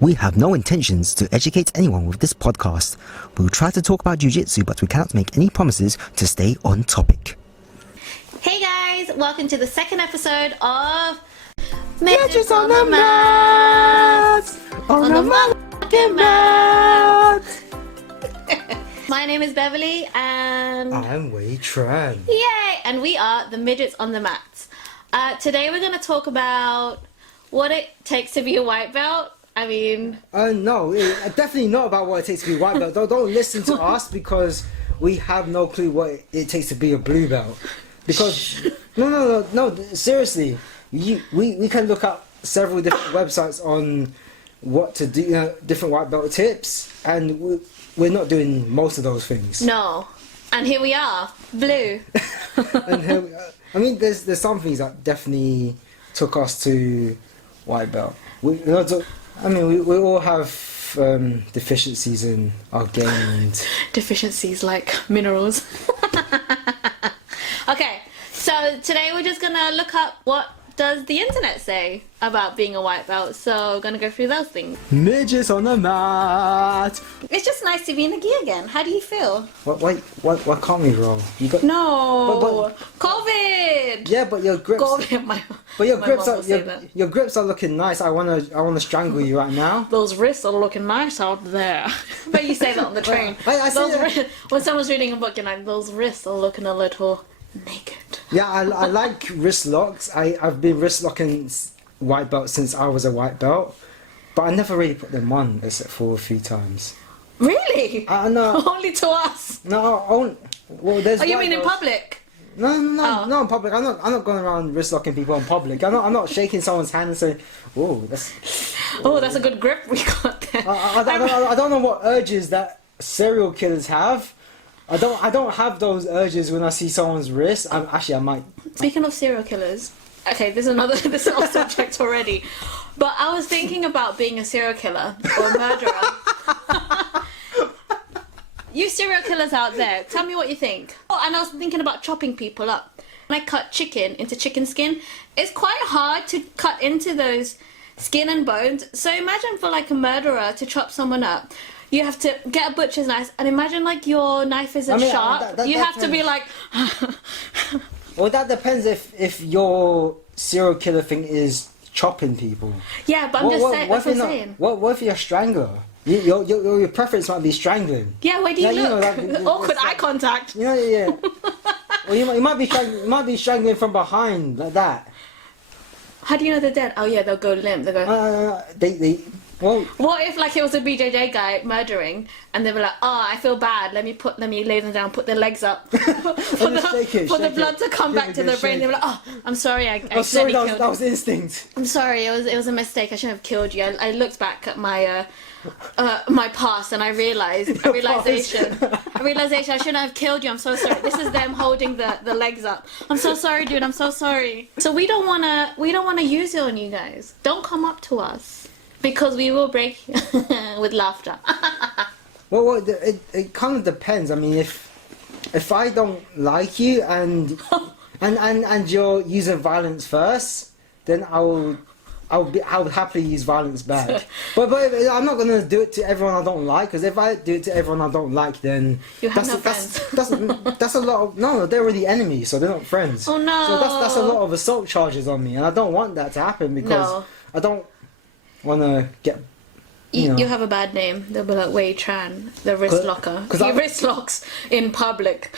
We have no intentions to educate anyone with this podcast. We will try to talk about jiu-jitsu, but we cannot make any promises to stay on topic. Hey guys, welcome to the second episode of Midgets on the mat! On the motherfucking mat! My name is Beverly and I'm Wei Tran. yay! And we are the Midgets on the Mat. Today we're going to talk about what it takes to be a white belt. I mean... No, definitely not about what it takes to be a white belt. Don't listen to us because we have no clue what it takes to be a blue belt. Because, no, seriously, we can look up several different websites on what to do, different white belt tips, and we're not doing most of those things. No. And here we are, blue. And here I mean, there's some things that definitely took us to white belt. We all have deficiencies in our game. And Deficiencies like minerals. Okay, so today we're just gonna look up what does the internet say about being a white belt. So we're gonna go through those things. Midgets on the mat. It's just nice to be in a gi again. How do you feel? What can't we roll? You got No, COVID. Yeah, but your grips. COVID. Your my grips mum are will say that. your grips are looking nice. I wanna strangle you right now. Those wrists are looking nice out there. But you say that on the train. I see that. When someone's reading a book, you're like, those wrists are looking a little naked. Yeah, I like wristlocks. I've been wristlocking white belt since I was a white belt, but I never really put them on except for a few times. Really? No. Only to us. No, well, there's. Oh, you white mean in belts. public? No, Oh. not in public. I'm not going around wristlocking people in public. I'm not shaking someone's hand and saying, "Oh, that's." Oh, that's a good grip we got there. I don't know what urges that serial killers have. I don't have those urges when I see someone's wrist. I might. Speaking of serial killers, okay, this is off subject already, but I was thinking about being a serial killer or a murderer. You serial killers out there, tell me what you think. Oh, and I was thinking about chopping people up. When I cut chicken into chicken skin, it's quite hard to cut into those skin and bones. So imagine for like a murderer to chop someone up. You have to get a butcher's knife, and imagine like your knife isn't sharp. You have to be like. Well, that depends if your serial killer thing is chopping people. Yeah, but I'm just saying. That's what I'm saying. What if you're a strangler? Your preference might be strangling. Yeah, where do you look? Like, Awkward eye contact. Yeah. Well, you might be strangling from behind like that. How do you know they're dead? Oh yeah, they'll go limp. They'll go. Well, What if like it was a BJJ guy murdering, and they were like, "Oh, I feel bad. Let me lay them down, put their legs up, for the blood to come back to their brain." They were like, "Oh, I'm sorry, I sorry, killed that was instinct. I'm sorry, it was a mistake. I shouldn't have killed you. I looked back at my my past and I realized a realization. I shouldn't have killed you. I'm so sorry. This is them holding the legs up. I'm so sorry, dude. I'm so sorry. So we don't wanna use it on you guys. Don't come up to us. Because we will break with laughter. Well, it kind of depends. I mean, if I don't like you and you're using violence first, then I would happily use violence back. but I'm not gonna do it to everyone I don't like. Because if I do it to everyone I don't like, then you have no friends. That's a lot of they're already enemies, so they're not friends. Oh no! So that's a lot of assault charges on me, and I don't want that to happen because I don't want to get. You have a bad name. They'll be like Wei Tran, the wrist locker. He wrist locks in public.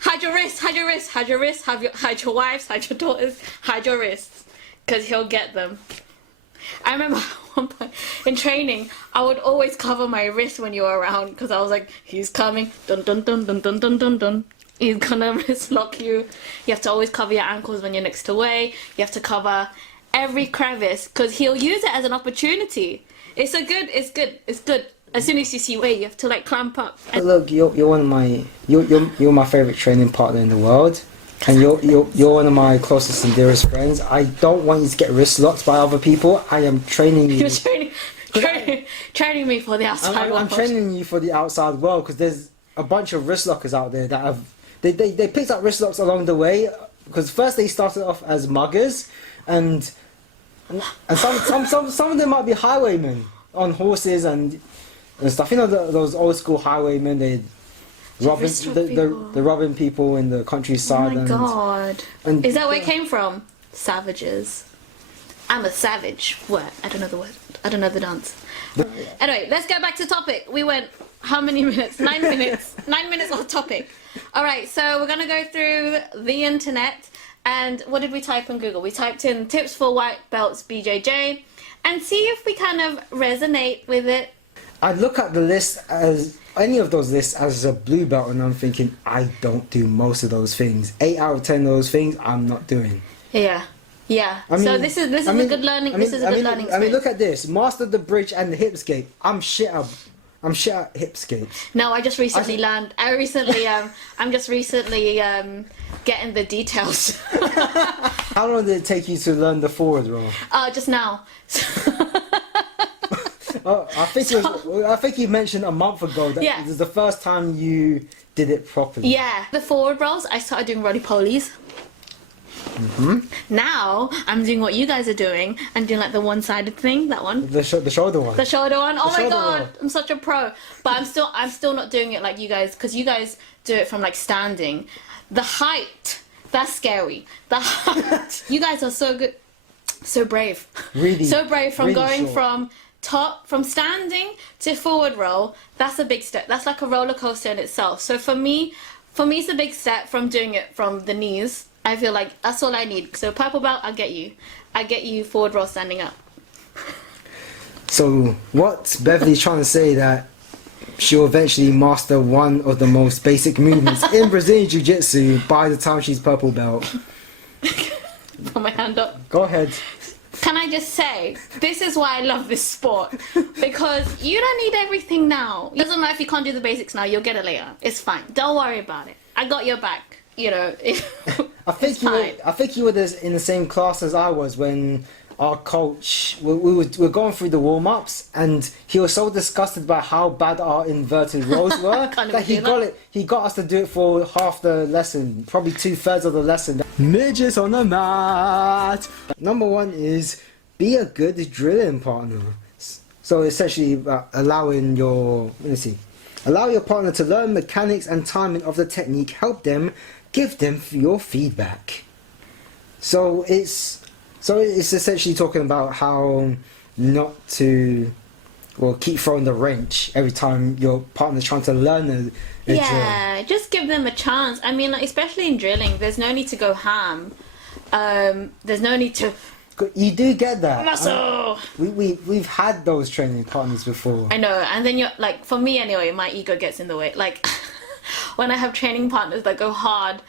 Hide your wrists, hide your wrists, hide your wrists, hide your wives, hide your daughters, hide your wrists. Because he'll get them. I remember one point in training, I would always cover my wrist when you were around. Because I was like, he's coming. Dun dun dun dun dun dun dun dun. He's gonna wrist lock you. You have to always cover your ankles when you're next to Wei. You have to cover every crevice because he'll use it as an opportunity. It's good. As soon as you see Wei, you have to like clamp up. Look, you're one of my you're my favorite training partner in the world, and you're one of my closest and dearest friends. I don't want you to get wrist locked by other people. I am training you. You're training me for the outside world. I'm training you for the outside world because there's a bunch of wrist lockers out there that have they picked up wrist locks along the way because first they started off as muggers and some of them might be highwaymen. on horses and stuff. You know, those old school highwaymen, they robbing the robbing people in the countryside. Oh my god! And is that where it came from? Savages. I'm a savage. What? I don't know the word. I don't know the dance. Anyway, let's go back to topic. We went how many minutes? 9 minutes. 9 minutes off topic. All right, so we're gonna go through the internet. And what did we type on Google? We typed in tips for white belts BJJ and see if we kind of resonate with it. I'd look at the list as any of those lists as a blue belt, and I'm thinking I don't do most of those things. 8 out of 10 of those things I'm not doing. Yeah. I mean, so this is a good learning. This is a good learning. I mean, look at this: master the bridge and the hip escape. I'm shit at hip escapes. No, I just recently learned. I'm just recently getting the details. How long did it take you to learn the forward roll? Just now. I think you mentioned a month ago that this is the first time you did it properly. Yeah, the forward rolls. I started doing roly-polies. Now I'm doing what you guys are doing. I'm doing like the one-sided thing, that one. The shoulder one. The shoulder one. Oh my god, I'm such a pro. But I'm still not doing it like you guys, because you guys do it from like standing. The height, that's scary. The height. You guys are so good, so brave. Really. So brave from really going short. from standing to forward roll. That's a big step. That's like a roller coaster in itself. So for me it's a big step from doing it from the knees. I feel like that's all I need. So purple belt, I get you forward roll standing up. So what Beverly's trying to say, that she'll eventually master one of the most basic movements in Brazilian Jiu-Jitsu by the time she's purple belt. Put my hand up. Go ahead. Can I just say, this is why I love this sport. Because you don't need everything now. It doesn't matter if you can't do the basics now, you'll get it later. It's fine. Don't worry about it. I got your back. You know, I think you were in the same class as I was when our coach, we were going through the warm-ups, and he was so disgusted by how bad our inverted rolls were that he got us to do it for half the lesson, probably 2/3 of the lesson. Midgets on the mat. Number one is be a good drilling partner. So essentially allow your partner to learn mechanics and timing of the technique. Help them, give them your feedback. So it's essentially talking about how not to, keep throwing the wrench every time your partner's trying to learn a drill. Just give them a chance. I mean, like, especially in drilling, there's no need to go ham. There's no need to. You do get that. Muscle. We've had those training partners before. I know, and then you're like, for me anyway, my ego gets in the way. Like, when I have training partners that go hard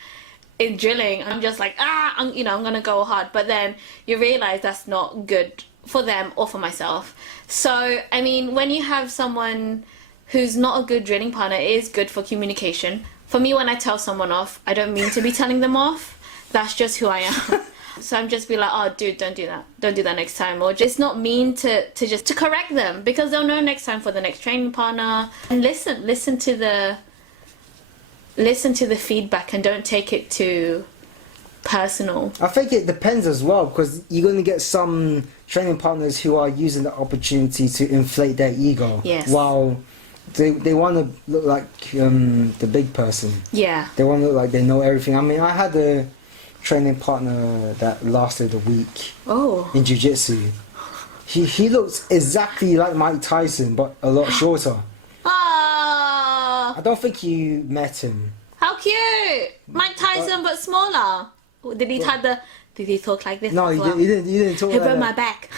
in drilling, I'm just like, I'm gonna go hard. But then you realize that's not good for them or for myself. So, I mean, when you have someone who's not a good drilling partner, it is good for communication. For me, when I tell someone off, I don't mean to be telling them off. That's just who I am. So I'm just be like, oh dude, don't do that. Don't do that next time. Or just not mean to correct them, because they'll know next time for the next training partner. And listen to the feedback and don't take it too personal. I think it depends as well, because you're going to get some training partners who are using the opportunity to inflate their ego. Yes. While they want to look like the big person. Yeah. They want to look like they know everything. I mean, I had a training partner that lasted a week in jiu-jitsu. He looks exactly like Mike Tyson, but a lot shorter. Ah! I don't think you met him. How cute! Mike Tyson, but smaller. Did he talk like this? No, he didn't talk he like that. broke my back.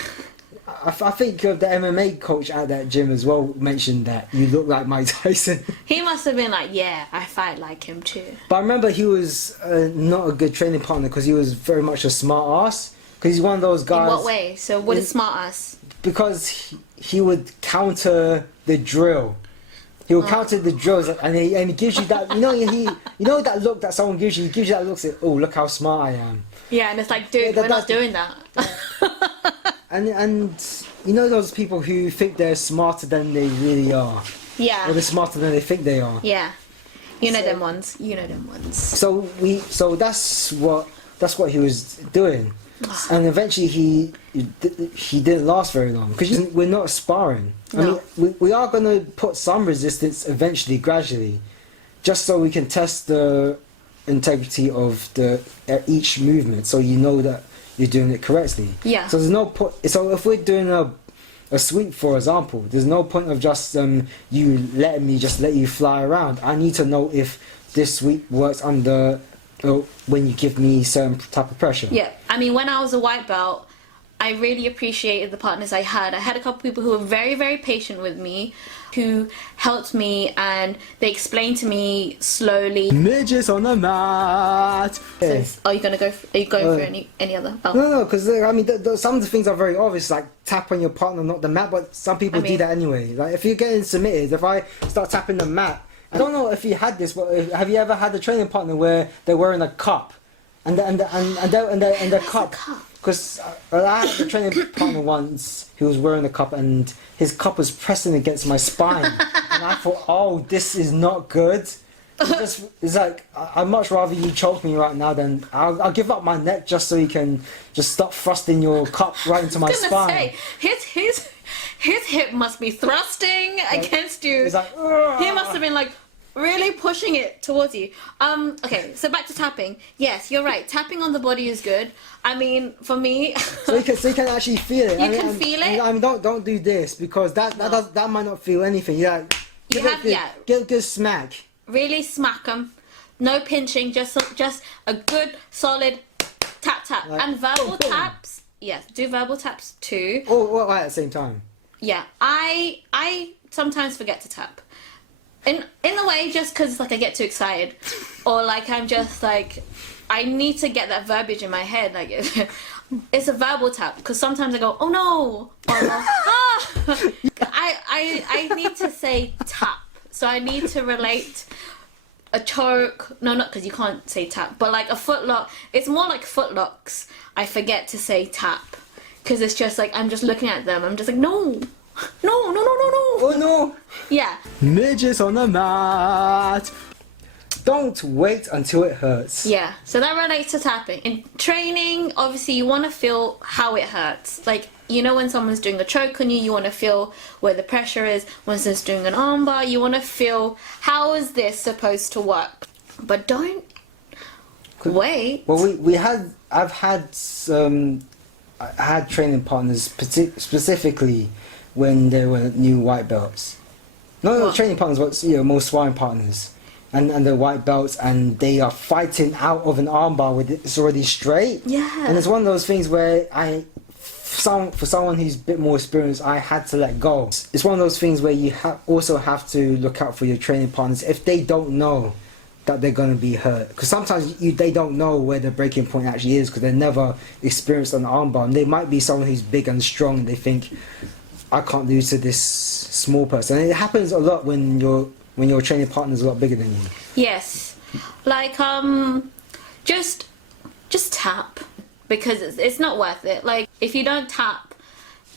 I think the MMA coach at that gym as well mentioned that you look like Mike Tyson. He must have been like, yeah, I fight like him too. But I remember he was not a good training partner because he was very much a smart ass. Because he's one of those guys. In what way? So what is smart ass? Because he would counter the drill. He will counter the drills, and he gives you that. You know that look that someone gives you. He gives you that look. Say, oh, look how smart I am. Yeah, and it's like, dude, we're not doing that. And you know those people who think they're smarter than they really are. Yeah. Or they're smarter than they think they are. Yeah. You know them ones. So that's what he was doing. And eventually he didn't last very long because we're not sparring. I mean, we are going to put some resistance eventually, gradually, just so we can test the integrity of each movement, so you know that you're doing it correctly. Yeah. So there's no point. So if we're doing a sweep, for example, there's no point of just you letting me just let you fly around. I need to know if this sweep works under when you give me certain type of pressure. Yeah, I mean, when I was a white belt, I really appreciated the partners I had. I had a couple people who were very, very patient with me, who helped me, and they explained to me slowly. Midgets on the mat. So, are you going for any other? Oh. No, because I mean, some of the things are very obvious, like tap on your partner, not the mat. But some people do that anyway. Like if you're getting submitted, if I start tapping the mat, I don't know if you had this, but have you ever had a training partner where they're wearing a cup, and the cup? Because I had a training partner once who was wearing a cup, and his cup was pressing against my spine, and I thought, oh, this is not good. It's like I'd much rather you choke me right now than I'll give up my neck just so you can just stop thrusting your cup right into my spine. Say, his hip must be thrusting against you. It's like, he must have been like really pushing it towards you. Okay, so back to tapping. Yes, you're right. Tapping on the body is good. I mean, for me, so you can actually feel it. You can feel it. I mean, don't do this because that might not feel anything. Yeah, give a good smack. Really smack them. No pinching. Just a good solid tap. Like, and verbal taps. Yes, do verbal taps too. Or at the same time. Yeah, I sometimes forget to tap. In a way, just because like I get too excited, or like I'm just like I need to get that verbiage in my head. Like it's a verbal tap because sometimes I go, oh no, or ah. I need to say tap, so I need to relate a choke. No, not because you can't say tap, but like a footlock. It's more like footlocks. I forget to say tap because it's just like I'm just looking at them. I'm just like no. Oh no! Yeah. Midgets on the mat. Don't wait until it hurts. Yeah, so that relates to tapping. In training, obviously you want to feel how it hurts. Like, you know when someone's doing a choke on you, you want to feel where the pressure is. When someone's doing an armbar, you want to feel how is this supposed to work. But don't wait. Well, I had training partners specifically when they were new white belts. Not training partners, but most sparring partners. And they're white belts, and they are fighting out of an armbar with it's already straight. Yeah. And it's one of those things where for someone who's a bit more experienced, I had to let go. It's one of those things where you also have to look out for your training partners if they don't know that they're going to be hurt. Because sometimes they don't know where the breaking point actually is because they've never experienced an armbar. And they might be someone who's big and strong, and they think, I can't lose to this small person. And it happens a lot when your training partner's a lot bigger than you. Yes, like just tap because it's not worth it. Like if you don't tap,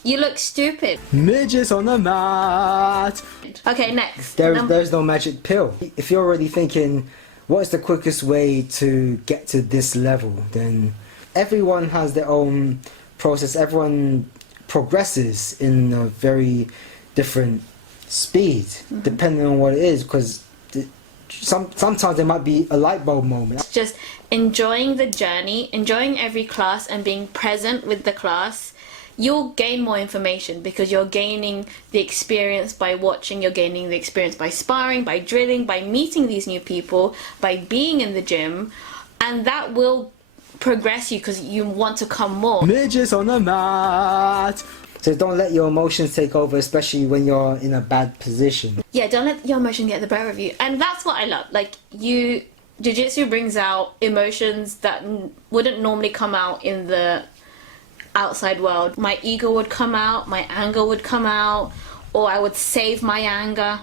you look stupid. Midgets on the mat. Okay, next. There's no magic pill. If you're already thinking, what is the quickest way to get to this level? Then everyone has their own process. Everyone progresses in a very different speed depending on what it is, because sometimes there might be a light bulb moment. Just enjoying the journey, enjoying every class and being present with the class. You'll gain more information because you're gaining the experience by watching, you're gaining the experience by sparring, by drilling, by meeting these new people, by being in the gym, and that will progress you because you want to come more. Midgets on the mat. So don't let your emotions take over, especially when you're in a bad position. Yeah, don't let your emotions get the better of you. And that's what I love. Like, jiu-jitsu brings out emotions that wouldn't normally come out in the outside world. My ego would come out, my anger would come out, or I would save my anger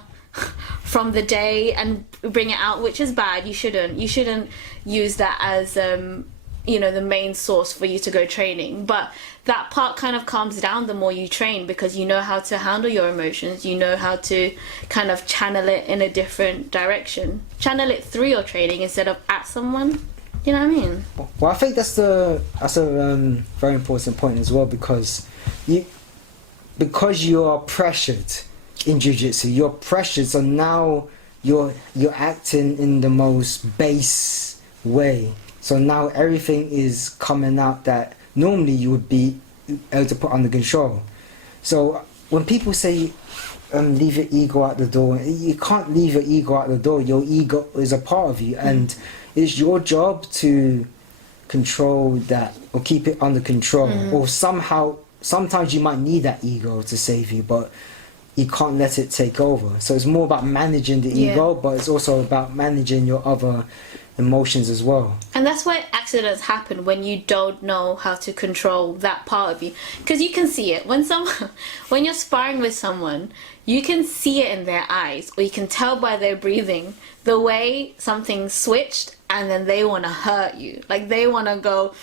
from the day and bring it out, which is bad. You shouldn't use that as the main source for you to go training. But that part kind of calms down the more you train because you know how to handle your emotions, you know how to kind of channel it in a different direction, channel it through your training instead of at someone. You know what I mean? Well, I think that's a very important point as well, because you are pressured in jiu-jitsu. You're pressured, so now you're acting in the most base way. So now everything is coming out that normally you would be able to put under control. So when people say leave your ego out the door, you can't leave your ego out the door. Your ego is a part of you, and it's your job to control that or keep it under control. Or sometimes you might need that ego to save you, but you can't let it take over. So it's more about managing the ego, but it's also about managing your other emotions as well. And that's why accidents happen, when you don't know how to control that part of you, because you can see it when you're sparring with someone. You can see it in their eyes, or you can tell by their breathing the way something switched, and then they want to hurt you. Like they want to go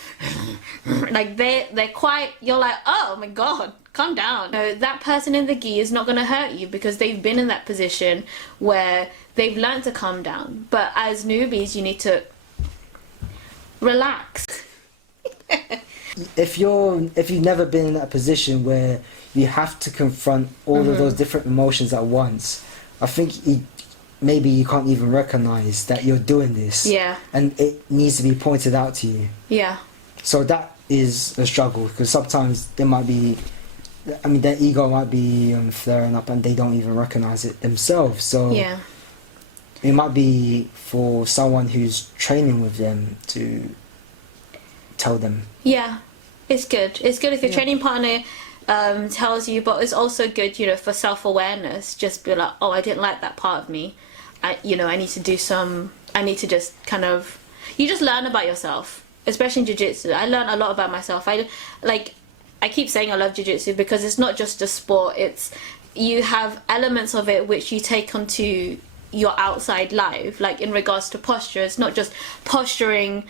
like they're quite, you're like, oh my god, calm down. No, that person in the gi is not going to hurt you, because they've been in that position where they've learned to calm down. But as newbies, you need to relax. If you've never been in that position where you have to confront all of those different emotions at once, I think maybe you can't even recognize that you're doing this. Yeah. And it needs to be pointed out to you. Yeah. So that is a struggle, because sometimes their ego might be flaring up and they don't even recognize it themselves. So yeah, it might be for someone who's training with them to tell them. Yeah, it's good. It's good if your training partner tells you, but it's also good, for self-awareness. Just be like, oh, I didn't like that part of me. I need to just you just learn about yourself, especially in jiu-jitsu. I learned a lot about myself. I keep saying I love jiu-jitsu because it's not just a sport. You have elements of it which you take onto your outside life, like in regards to posture. It's not just posturing,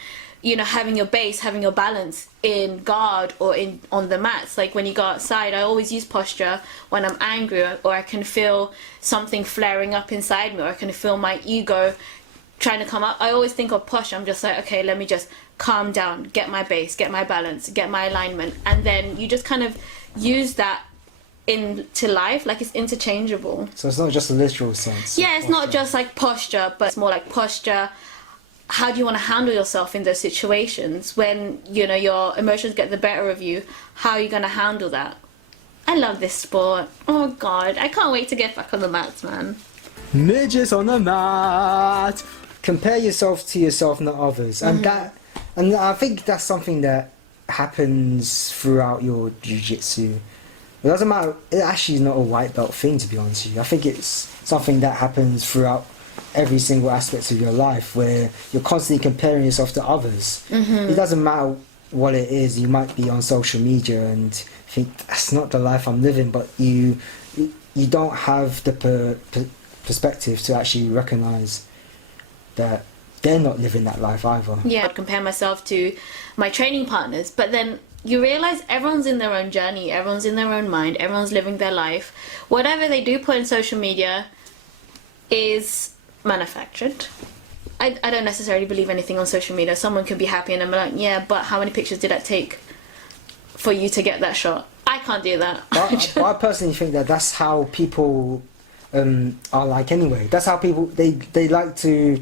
having your base, having your balance in guard or on the mats. Like when you go outside, I always use posture when I'm angry, or I can feel something flaring up inside me, or I can feel my ego trying to come up. I always think of posture. I'm just like, okay, let me just calm down, get my base, get my balance, get my alignment, and then you just kind of use that into life. Like it's interchangeable. So it's not just a literal sense. Yeah, it's not just like posture, but it's more like posture. How do you want to handle yourself in those situations when your emotions get the better of you? How are you going to handle that? I love this sport. Oh god, I can't wait to get back on the mats, man. Midgets on the mat. Compare yourself to yourself, not others, and I think that's something that happens throughout your jiu-jitsu. It doesn't matter. It actually is not a white belt thing, to be honest with you. I think it's something that happens throughout every single aspect of your life, where you're constantly comparing yourself to others. It doesn't matter what it is. You might be on social media and think that's not the life I'm living, but you don't have the perspective to actually recognize that they're not living that life either. Yeah, I'd compare myself to my training partners, but then you realize everyone's in their own journey, everyone's in their own mind, everyone's living their life. Whatever they do put in social media is manufactured. I don't necessarily believe anything on social media. Someone could be happy and I'm like, yeah, but how many pictures did that take for you to get that shot? I can't do that. I personally think that that's how people are like anyway. That's how people, they like to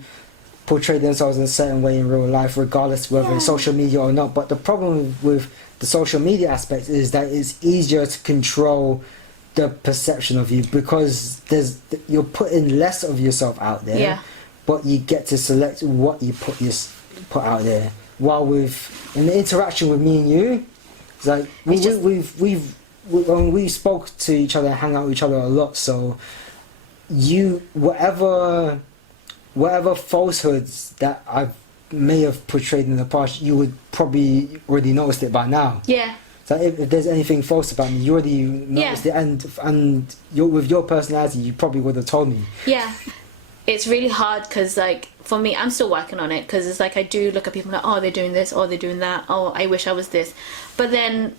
portray themselves in a certain way in real life, regardless whether it's social media or not. But the problem with the social media aspect is that it's easier to control the perception of you, because you're putting less of yourself out there, but you get to select what you put out there. While in the interaction with me and you, it's like we spoke to each other and hang out with each other a lot. So whatever falsehoods that I may have portrayed in the past, you would probably already noticed it by now. Yeah. So if there's anything false about me, you already noticed it, and with your personality, you probably would have told me. Yeah. It's really hard because, like, for me, I'm still working on it, because it's like I do look at people like, oh, they're doing this, oh, they're doing that, oh, I wish I was this. But then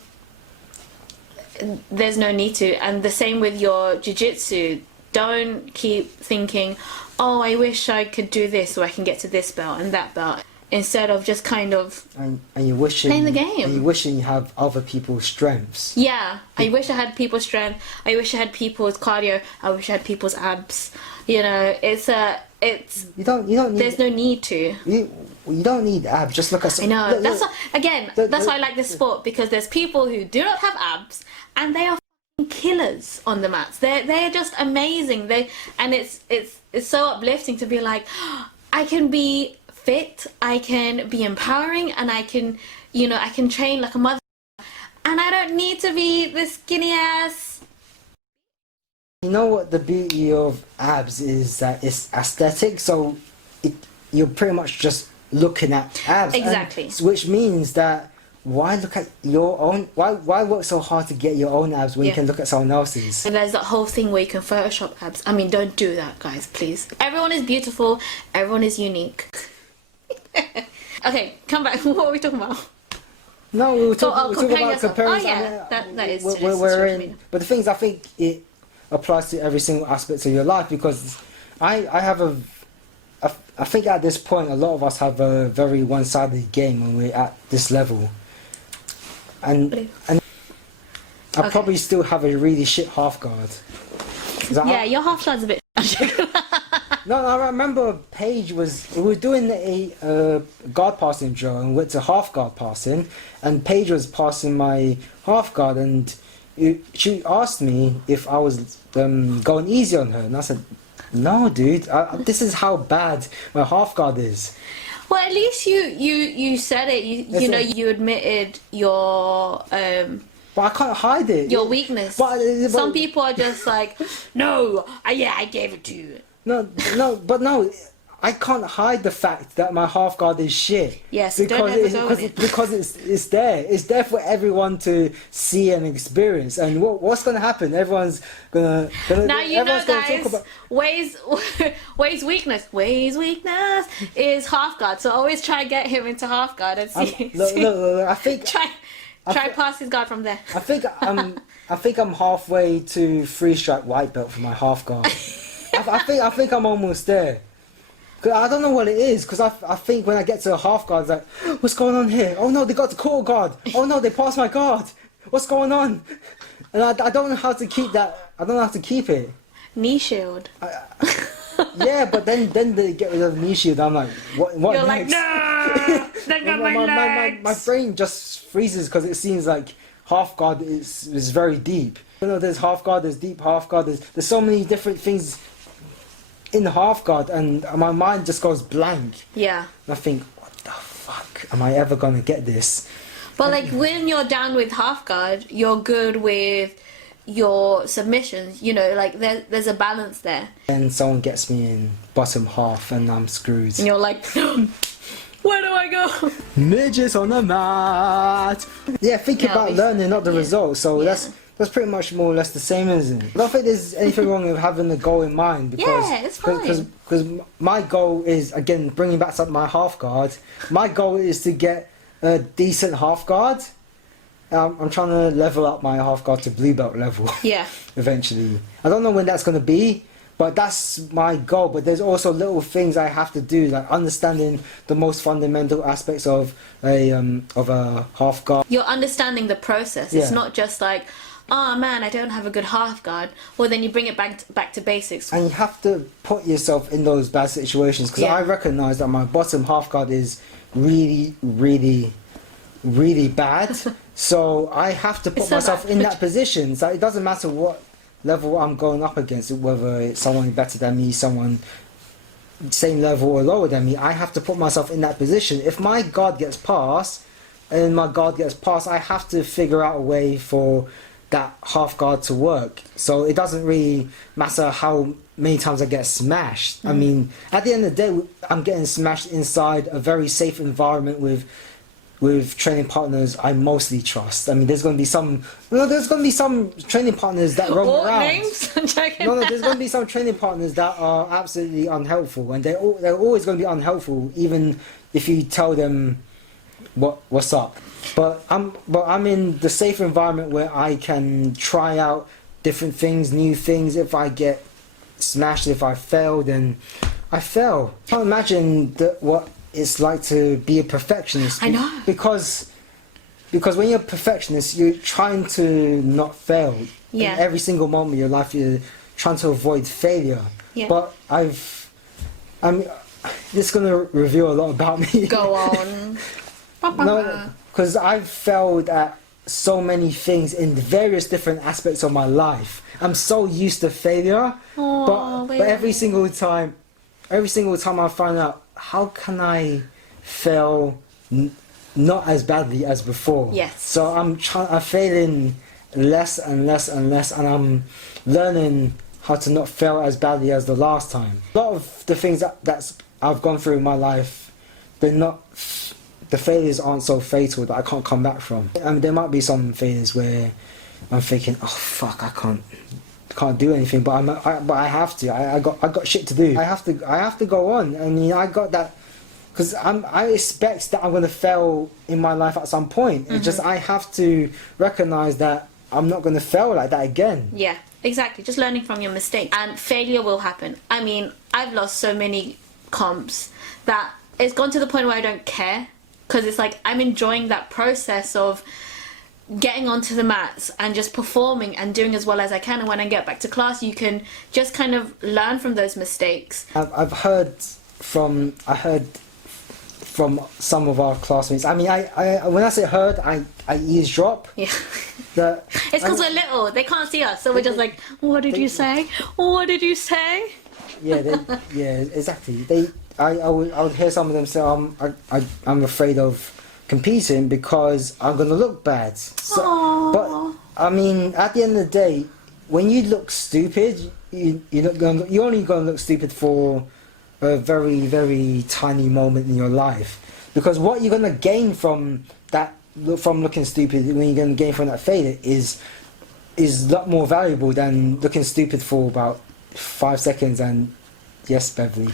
there's no need to. And the same with your jiu-jitsu. Don't keep thinking, oh, I wish I could do this so I can get to this belt and that belt. instead of just kind of and you're wishing playing the game. And you're wishing you have other people's strengths. Yeah, I wish I had people's strength. I wish I had people's cardio. I wish I had people's abs. You know, it's you don't need, there's no need to. You don't need abs. Just look at some. I know. Look, that's why I like this sport, because there's people who do not have abs and they are fucking killers on the mats. They're just amazing. It's so uplifting to be like, I can be fit, I can be empowering, and I can train like a mother, and I don't need to be this skinny ass. You know what the beauty of abs is, that it's aesthetic, so you're pretty much just looking at abs. Exactly. Which means that why look at your own? Why work so hard to get your own abs when you can look at someone else's? And there's that whole thing where you can Photoshop abs. I mean, don't do that, guys, please. Everyone is beautiful. Everyone is unique. Okay, come back. What are we talking about? No, we were talking about comparing. Oh yeah, that is. But the thing is, I think it applies to every single aspect of your life, because I think at this point a lot of us have a very one-sided game when we're at this level, and I probably still have a really shit half guard. Yeah, your half guard's a bit. No, I remember we were doing a guard passing drill and went to half guard passing, and Paige was passing my half guard, and she asked me if I was going easy on her, and I said, no, dude, this is how bad my half guard is. Well, at least you said it. You admitted your But I can't hide it. Your weakness. But some people are just like, no, I gave it to you. No, I can't hide the fact that my half guard is shit. Yes, because it's there. It's there for everyone to see and experience. And what's going to happen? Everyone's gonna now you know, guys. Way's weakness is half guard. So always try to get him into half guard and see. Look, I think try pass his guard from there. I think I'm halfway to 3-stripe white belt for my half guard. I think I'm almost there. Cause I don't know what it is, because I think when I get to a half guard, it's like, what's going on here? Oh no, they got the quarter guard. Oh no, they passed my guard. What's going on? And I don't know how to keep that. I don't know how to keep it. Knee shield. Yeah, but then they get rid of the knee shield. I'm like, what You're next? Like, no, they got my legs. My brain just freezes, because it seems like half guard is very deep. You know, there's half guard, there's deep half guard. There's so many different things in the half guard, and my mind just goes blank. Yeah. And I think, what the fuck? Am I ever gonna get this? But like when you're down with half guard, you're good with your submissions. You know, like there's a balance there. And someone gets me in bottom half, and I'm screwed. And you're like, where do I go? Midgets on the mat. Yeah, think about learning, not the result. So that's pretty much more or less the same, isn't it? I don't think there's anything wrong with having a goal in mind, because it's fine. Because my goal is, again, bringing back something my half guard. My goal is to get a decent half guard. I'm trying to level up my half guard to blue belt level. Yeah. Eventually, I don't know when that's going to be, but that's my goal. But there's also little things I have to do, like understanding the most fundamental aspects of a half guard. You're understanding the process. It's not just like, oh man, I don't have a good half guard. Well, then you bring it back to basics. And you have to put yourself in those bad situations, because I recognise that my bottom half guard is really, really, really bad. So I have to put myself in that position. So it doesn't matter what level I'm going up against, whether it's someone better than me, someone same level or lower than me. I have to put myself in that position. If my guard gets passed, and my guard gets passed, I have to figure out a way for that half guard to work. So it doesn't really matter how many times I get smashed. I mean, at the end of the day, I'm getting smashed inside a very safe environment with training partners I mostly trust. I mean, there's going to be some training partners that roam around. Names? No, there's going to be some training partners that are absolutely unhelpful, and they're always going to be unhelpful, even if you tell them what's up. But I'm in the safe environment where I can try out different things, new things. If I get smashed, if I fail, then I fail. I can't imagine what it's like to be a perfectionist. I know. Because when you're a perfectionist, you're trying to not fail. Yeah. In every single moment of your life, you're trying to avoid failure. Yeah. But I'm this is gonna reveal a lot about me. Go on. No, because I've failed at so many things in various different aspects of my life. I'm so used to failure, but every single time I find out, how can I fail not as badly as before? Yes. So I'm failing less and less and less, and I'm learning how to not fail as badly as the last time. A lot of the things that I've gone through in my life, the failures aren't so fatal that I can't come back from. There might be some failures where I'm thinking, oh fuck, I can't do anything, but I have to. I got shit to do. I have to go on. I mean, I got that because I expect that I'm gonna fail in my life at some point. It's just I have to recognize that I'm not gonna fail like that again. Yeah, exactly. Just learning from your mistakes, and failure will happen. I mean, I've lost so many comps that it's gone to the point where I don't care, because it's like I'm enjoying that process of getting onto the mats and just performing and doing as well as I can, and when I get back to class you can just kind of learn from those mistakes. I heard from some of our classmates. I mean, I when I say heard, I eavesdrop. Yeah. It's because we're little, they can't see us, so we're just like, what did you say? What did you say? Yeah, exactly. I would hear some of them say, I'm afraid of competing because I'm gonna look bad. So, but I mean, at the end of the day, when you look stupid, you're only gonna look stupid for a very, very tiny moment in your life. Because what you're gonna gain from that, from looking stupid, when you're gonna gain from that failure is a lot more valuable than looking stupid for about 5 seconds. And yes, Beverly.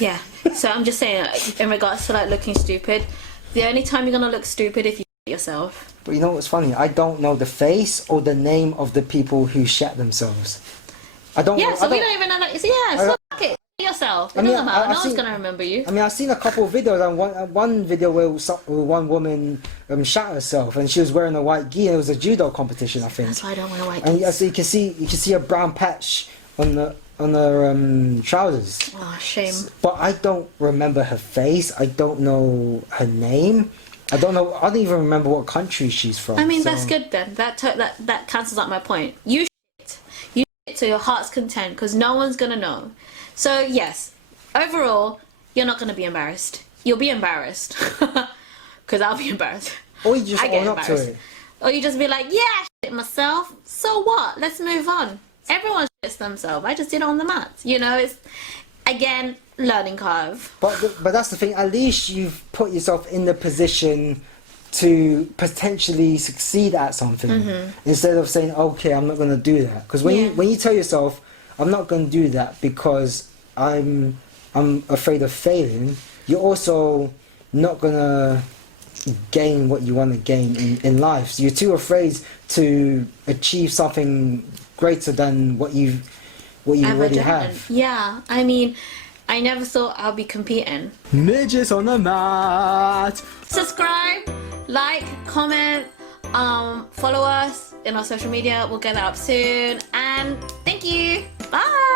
Yeah. So I'm just saying, in regards to like looking stupid, the only time you're gonna look stupid if you yourself. But you know what's funny? I don't know the face or the name of the people who shat themselves. I don't. Yeah, so we don't even know that. So fuck it, yourself. It doesn't matter. No one's gonna remember you. I mean, I've seen a couple of videos, and one video where one woman shat herself, and she was wearing a white gi, and it was a judo competition, I think. That's why I don't wear white gi. And so you can see a brown patch on her trousers. Oh, shame. But I don't remember her face. I don't know her name. I don't even remember what country she's from. I mean, that's good then. That cancels out my point. You shit to your heart's content, because no one's gonna know. So yes, overall, you're not gonna be embarrassed. You'll be embarrassed, because I'll be embarrassed. Or you just own up to it. Or you just be like, yeah, I shit myself. So what? Let's move on. Everyone shits themselves. I just did it on the mats. You know, it's again learning curve. But that's the thing. At least you've put yourself in the position to potentially succeed at something, instead of saying, "Okay, I'm not going to do that." Because when you tell yourself, "I'm not going to do that because I'm afraid of failing," you're also not going to gain what you want to gain in life. So you're too afraid to achieve something greater than what you already have. Yeah, I mean, I never thought I'll be competing. Midgets on the mat. Subscribe, like, comment, follow us in our social media. We'll get that up soon. And thank you. Bye.